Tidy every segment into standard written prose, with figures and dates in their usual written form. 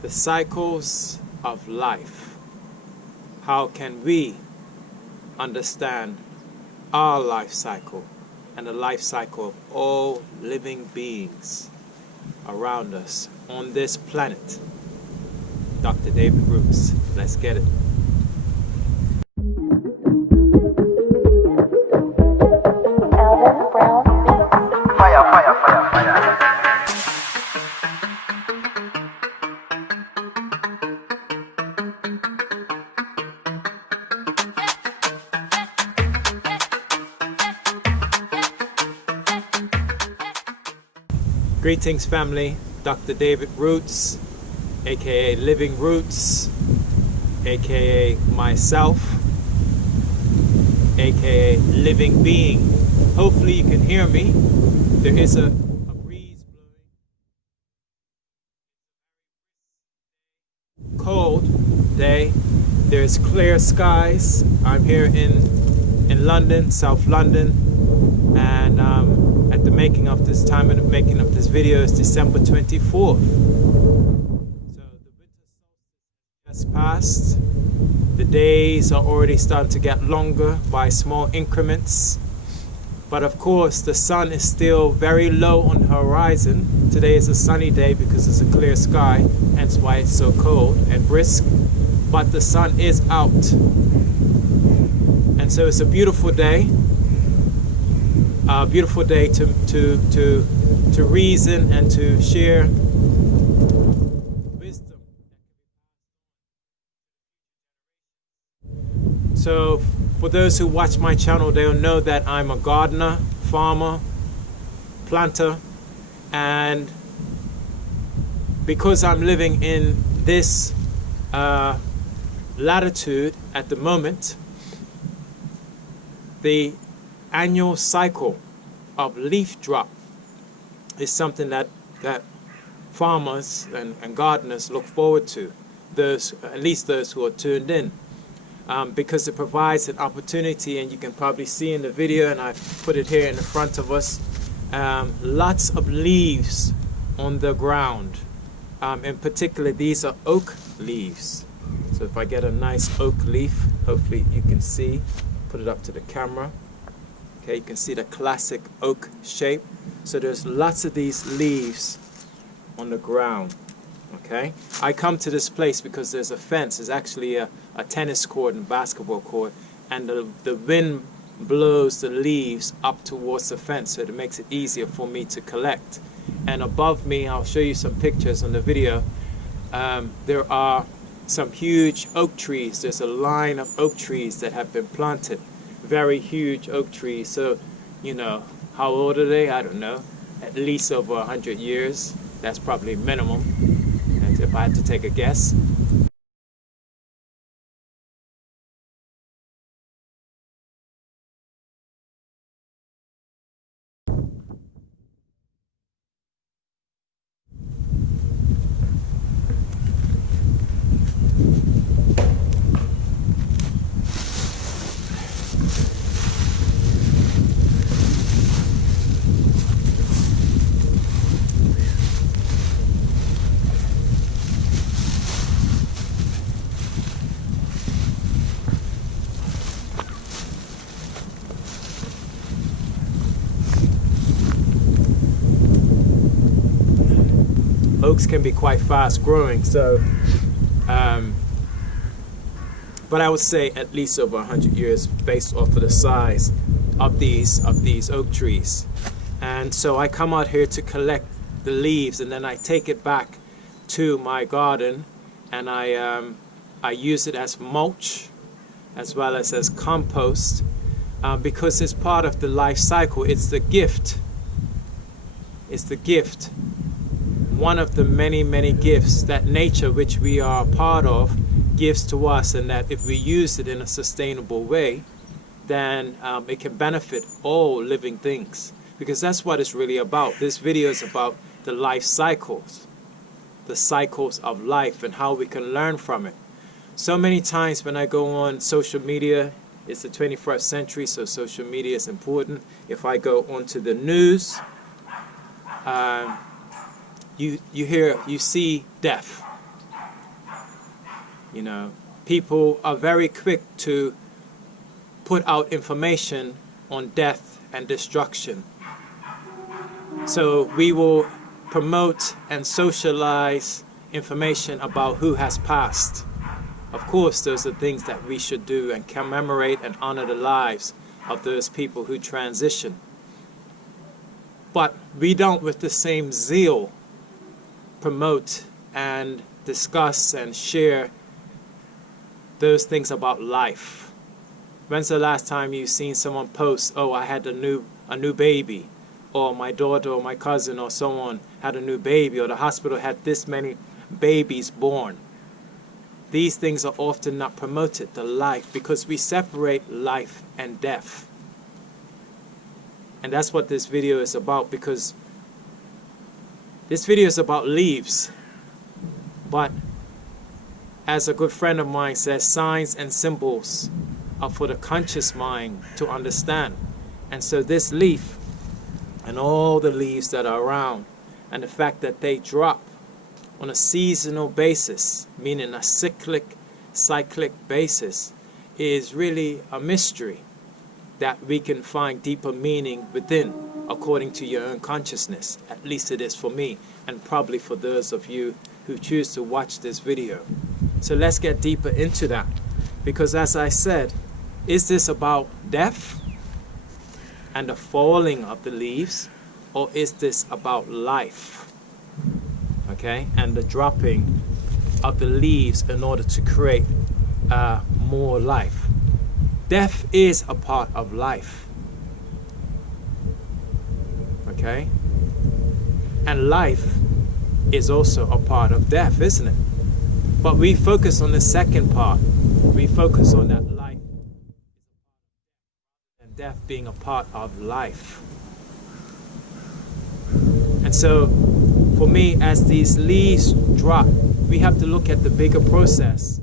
the cycles of life. How can we understand our life cycle and the life cycle of all living beings around us on this planet? Dr. David Roots, let's get it. Fire, fire, fire, fire. Greetings, family. Dr. David Roots, aka Living Roots, aka myself, aka Living Being. Hopefully you can hear me. There is a breeze blowing. Cold day. There's clear skies. I'm here in London, South London, and at the making of this time and the making of this video is December 24th. So the winter solstice has passed. The days are already starting to get longer by small increments. But of course, the sun is still very low on the horizon. Today is a sunny day because it's a clear sky, hence why it's so cold and brisk. But the sun is out. And so it's a beautiful day. A beautiful day to reason and to share wisdom. So for those who watch my channel, they'll know that I'm a gardener, farmer, planter, and because I'm living in this latitude at the moment, the annual cycle of leaf drop is something that farmers and gardeners look forward to, at least those who are tuned in, because it provides an opportunity, and you can probably see in the video, and I've put it here in the front of us, lots of leaves on the ground. In particular, these are oak leaves. So if I get a nice oak leaf, hopefully you can see, put it up to the camera. Okay, you can see the classic oak shape. So there's lots of these leaves on the ground. Okay, I come to this place because there's a fence. There's actually a tennis court and basketball court, and the wind blows the leaves up towards the fence, so it makes it easier for me to collect. And above me, I'll show you some pictures on the video. There are some huge oak trees. There's a line of oak trees that have been planted. Very huge oak trees. So, you know, how old are they? I don't know. At least over 100 years. That's probably minimum. And if I had to take a guess. Oaks can be quite fast growing, so but I would say at least over 100 years based off of the size of these oak trees. And so I come out here to collect the leaves, and then I take it back to my garden, and I use it as mulch as well as compost, because it's part of the life cycle. It's the gift. It's the gift. One of the many gifts that nature, which we are a part of, gives to us, and that if we use it in a sustainable way, then it can benefit all living things, because that's what it's really about. This video is about the life cycles, the cycles of life, and how we can learn from it. So many times when I go on social media, it's the 21st century, so social media is important. If I go onto the news, you see death. You know, people are very quick to put out information on death and destruction. So we will promote and socialize information about who has passed. Of course, those are things that we should do and commemorate and honor the lives of those people who transition. But we don't, with the same zeal, promote and discuss and share those things about life. When's the last time you've seen someone post, oh, I had a new baby, or my daughter or my cousin or someone had a new baby, or the hospital had this many babies born? These things are often not promoted, the life, because we separate life and death. And that's what this video is about, because this video is about leaves. But as a good friend of mine says, signs and symbols are for the conscious mind to understand. And so this leaf and all the leaves that are around, and the fact that they drop on a seasonal basis, meaning a cyclic basis, is really a mystery that we can find deeper meaning within, according to your own consciousness. At least it is for me, and probably for those of you who choose to watch this video. So let's get deeper into that, because as I said, is this about death and the falling of the leaves, or is this about life? Okay, and the dropping of the leaves in order to create more life. Death is a part of life. Okay, and life is also a part of death, isn't it? But we focus on the second part. We focus on that life and death being a part of life. And so for me, as these leaves drop, we have to look at the bigger process.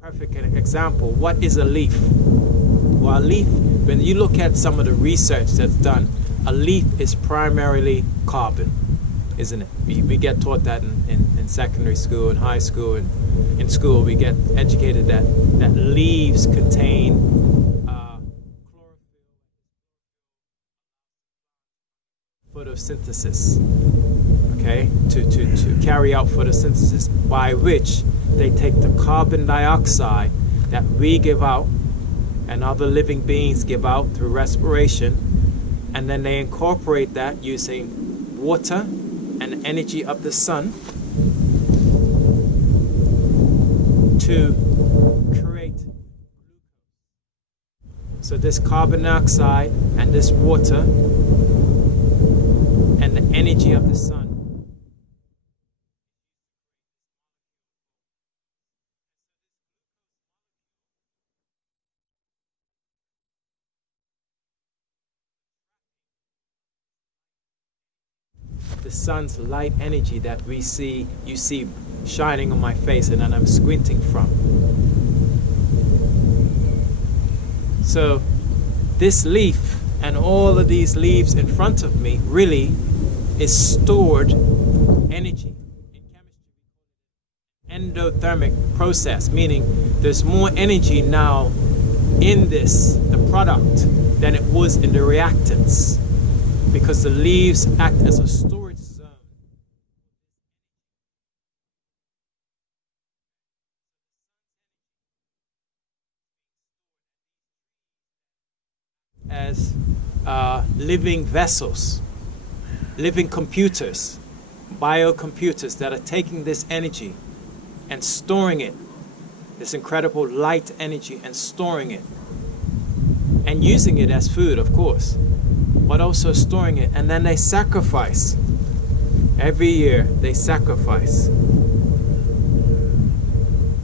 Perfect example, what is a leaf? Well, a leaf, when you look at some of the research that's done, a leaf is primarily carbon, isn't it? We get taught that in secondary school, in high school, and in school we get educated that leaves contain photosynthesis, okay, to carry out photosynthesis, by which they take the carbon dioxide that we give out and other living beings give out through respiration, and then they incorporate that using water and energy of the sun to create. So this carbon dioxide and this water and the energy of the sun the sun's light energy that we see, you see shining on my face and that I'm squinting from. So this leaf and all of these leaves in front of me really is stored energy. In chemistry, endothermic process, meaning there's more energy now in this, the product, than it was in the reactants, because the leaves act as a storage zone. As living vessels, living computers, biocomputers that are taking this energy and storing it, this incredible light energy, and storing it and using it as food, of course, but also storing it. And then they sacrifice. Every year they sacrifice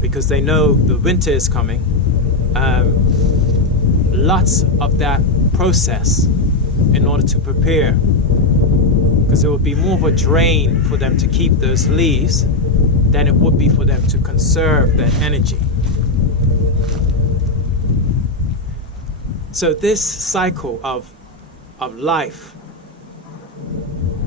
because they know the winter is coming. Lots of that process in order to prepare, because it would be more of a drain for them to keep those leaves than it would be for them to conserve that energy. So this cycle of life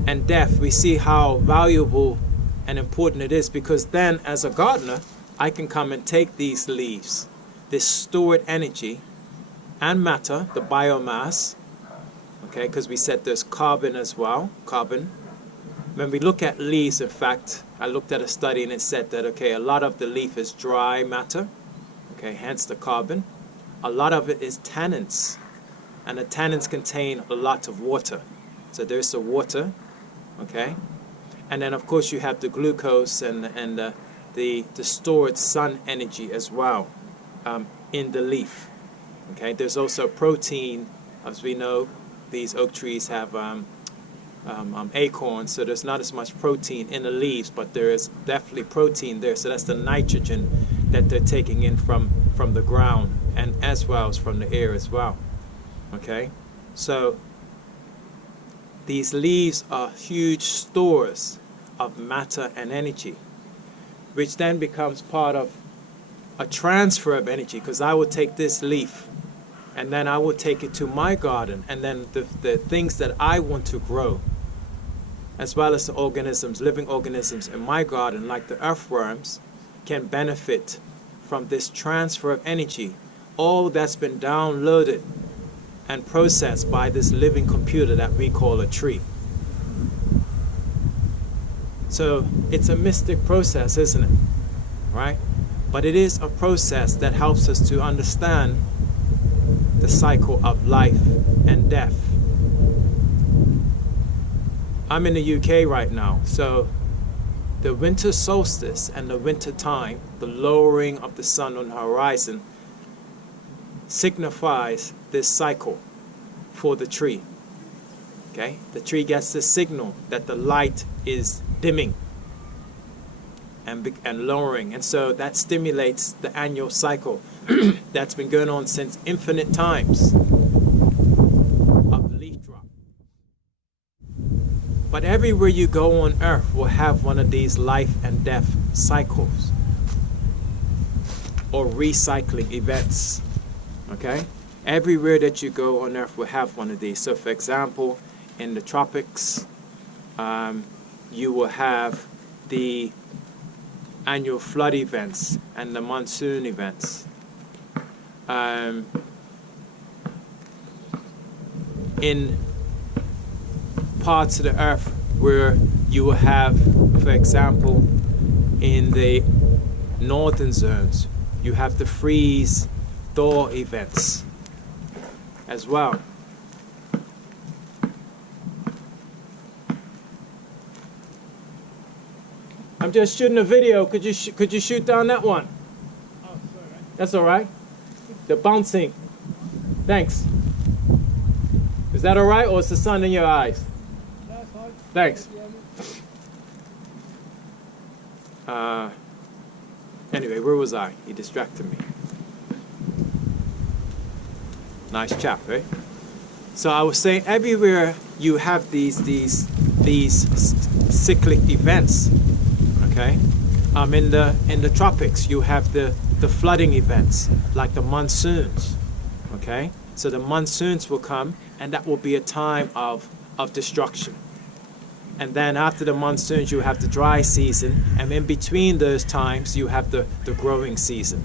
and death, we see how valuable and important it is, because then as a gardener, I can come and take these leaves, this stored energy and matter, the biomass, okay, because we said there's carbon as well, carbon. When we look at leaves, in fact, I looked at a study and it said that, okay, a lot of the leaf is dry matter, okay, hence the carbon. A lot of it is tannins, and the tannins contain a lot of water. So there's the water, okay? And then, of course, you have the glucose and the stored sun energy as well in the leaf, okay? There's also protein, as we know. These oak trees have acorns, so there's not as much protein in the leaves, but there is definitely protein there. So that's the nitrogen that they're taking in from the ground, and as well as from the air as well. Okay, so these leaves are huge stores of matter and energy, which then becomes part of a transfer of energy, because I will take this leaf and then I will take it to my garden, and then the things that I want to grow, as well as the organisms, living organisms in my garden, like the earthworms, can benefit from this transfer of energy. All that's been downloaded and processed by this living computer that we call a tree. So it's a mystic process, isn't it? Right? But it is a process that helps us to understand the cycle of life and death. I'm in the UK right now, so the winter solstice and the winter time, the lowering of the sun on the horizon, signifies this cycle for the tree. Okay, the tree gets the signal that the light is dimming and lowering, and so that stimulates the annual cycle that's been going on since infinite times of leaf drop. But everywhere you go on earth will have one of these life and death cycles or recycling events. Okay, everywhere that you go on earth will have one of these. So for example, in the tropics, you will have the annual flood events and the monsoon events. In parts of the earth where you will have, for example, in the northern zones, you have the freeze thaw events as well. I'm just shooting a video. Could you shoot down that one? Oh, sorry. That's all right. The bouncing. Thanks. Is that all right, or is the sun in your eyes? That's fine. Thanks. Anyway, where was I? He distracted me. Nice chap, eh? So I was saying, everywhere you have these cyclic events. Okay, in the tropics you have the flooding events like the monsoons. Okay, so the monsoons will come, and that will be a time of destruction. And then after the monsoons you have the dry season, and in between those times you have the growing season.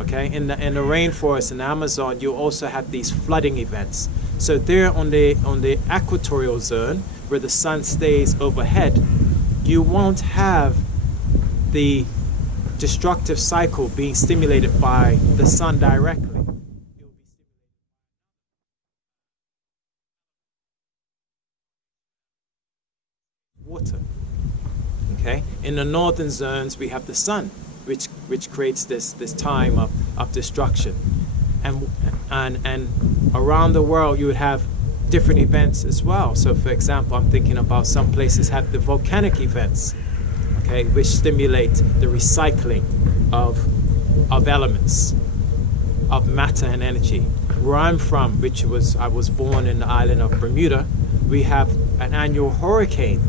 Okay, in the rainforest in the Amazon you also have these flooding events. So there on the equatorial zone where the sun stays overhead, you won't have the destructive cycle being stimulated by the sun directly. It will be water. Okay? In the northern zones we have the sun, which creates this time of destruction. And around the world you would have different events as well. So for example, I'm thinking about some places have the volcanic events. Okay, which stimulate the recycling of elements, of matter and energy. Where I'm from, I was born in the island of Bermuda, we have an annual hurricane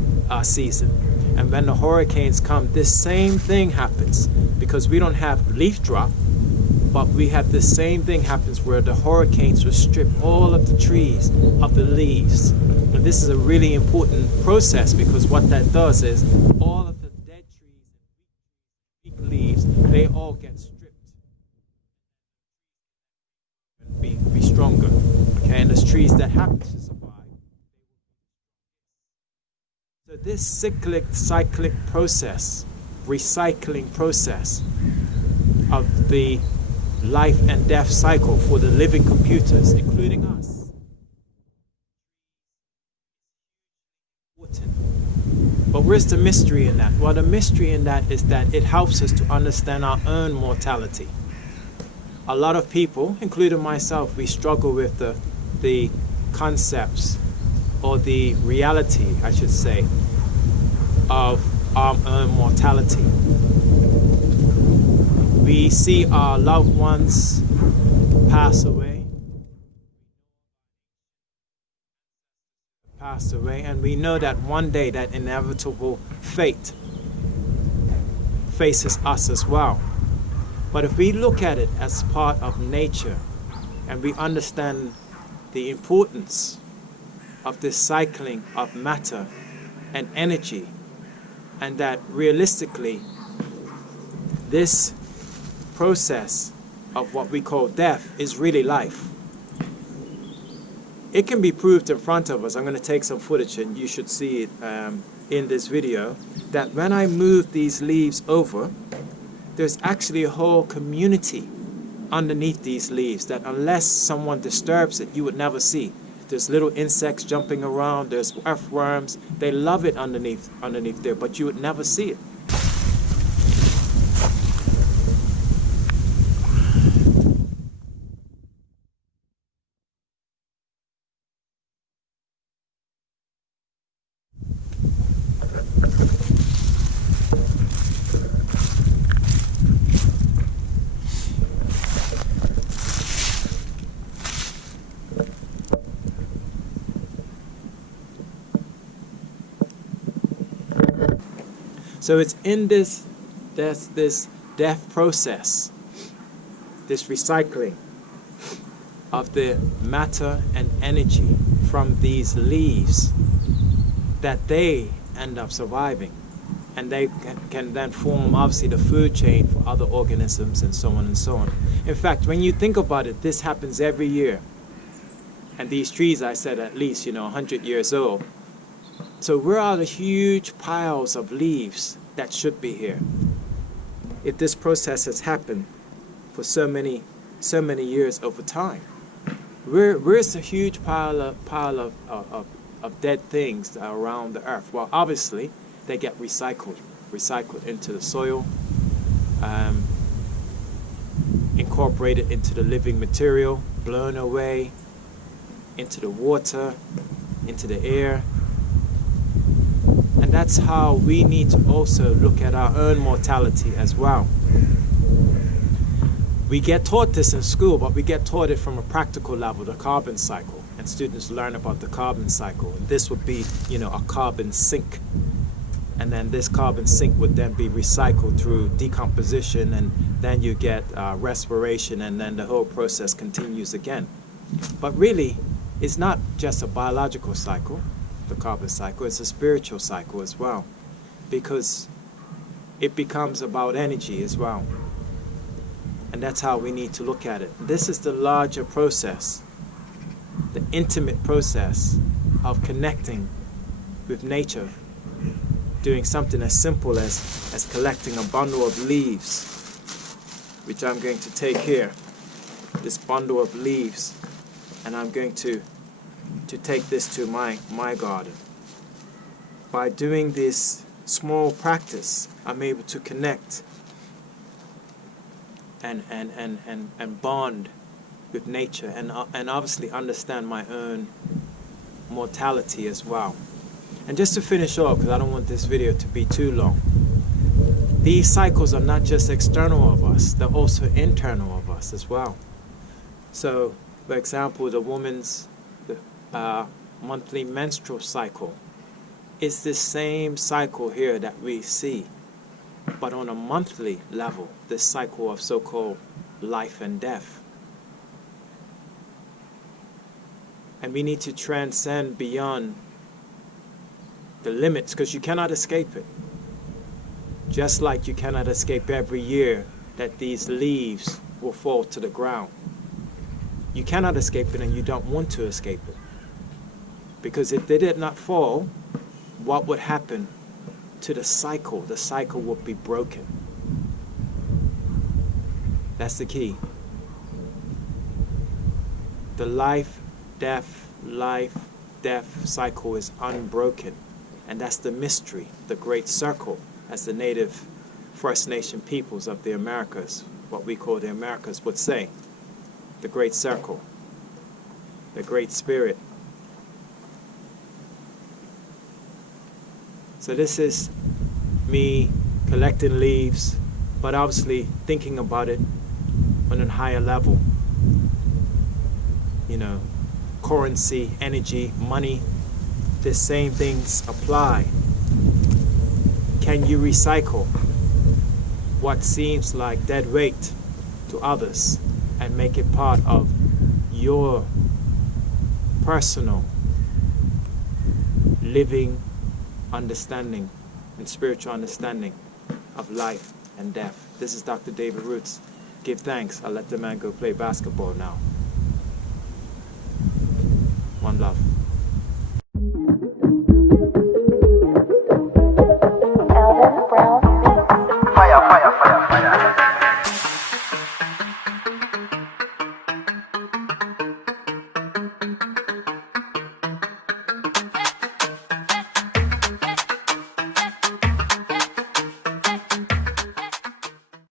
season. And when the hurricanes come, this same thing happens, because we don't have leaf drop, but we have the same thing happens where the hurricanes will strip all of the trees of the leaves. And this is a really important process, because what that does is all of the dead they all get stripped and be stronger. Okay, and there's trees that happen to survive. So this cyclic process, recycling process of the life and death cycle for the living computers, including us, important. But where's the mystery in that? Well, the mystery in that is that it helps us to understand our own mortality. A lot of people, including myself, we struggle with the concepts or the reality, I should say, of our own mortality. We see our loved ones pass away, and we know that one day that inevitable fate faces us as well. But if we look at it as part of nature and we understand the importance of this cycling of matter and energy, and that realistically this process of what we call death is really life. It can be proved in front of us. I'm going to take some footage and you should see it in this video, that when I move these leaves over, there's actually a whole community underneath these leaves that unless someone disturbs it, you would never see. There's little insects jumping around, there's earthworms. They love it underneath there, but you would never see it. So it's in this death process, this recycling of the matter and energy from these leaves, that they end up surviving, and they can then form obviously the food chain for other organisms and so on and so on. In fact, when you think about it, this happens every year. And these trees, I said, at least 100 years old. So where are the huge piles of leaves that should be here? If this process has happened for so many years over time, where's the huge pile of dead things that are around the earth? Well, obviously they get recycled into the soil, incorporated into the living material, blown away into the water, into the air. And that's how we need to also look at our own mortality as well. We get taught this in school, but we get taught it from a practical level, the carbon cycle. And students learn about the carbon cycle. And this would be, a carbon sink. And then this carbon sink would then be recycled through decomposition, and then you get respiration, and then the whole process continues again. But really, it's not just a biological cycle, the carbon cycle, it's a spiritual cycle as well, because it becomes about energy as well. And that's how we need to look at it. This is the larger process, the intimate process of connecting with nature, doing something as simple as collecting a bundle of leaves, which I'm going to take here, this bundle of leaves, and I'm going to take this to my garden. By doing this small practice, I'm able to connect and bond with nature, and obviously understand my own mortality as well. And just to finish off, because I don't want this video to be too long, these cycles are not just external of us, they're also internal of us as well. So, for example, the woman's monthly menstrual cycle is the same cycle here that we see, but on a monthly level, this cycle of so-called life and death. And we need to transcend beyond the limits, because you cannot escape it. Just like you cannot escape every year that these leaves will fall to the ground. You cannot escape it, and you don't want to escape it. Because if they did not fall, what would happen to the cycle? The cycle would be broken. That's the key. The life, death cycle is unbroken. And that's the mystery, the great circle, as the native First Nation peoples of the Americas, what we call the Americas, would say. The great circle, the great spirit. So this is me collecting leaves, but obviously thinking about it on a higher level. You know, currency, energy, money, the same things apply. Can you recycle what seems like dead weight to others and make it part of your personal living understanding and spiritual understanding of life and death? This is Dr. David Roots. Give thanks. I'll let the man go play basketball now. One love.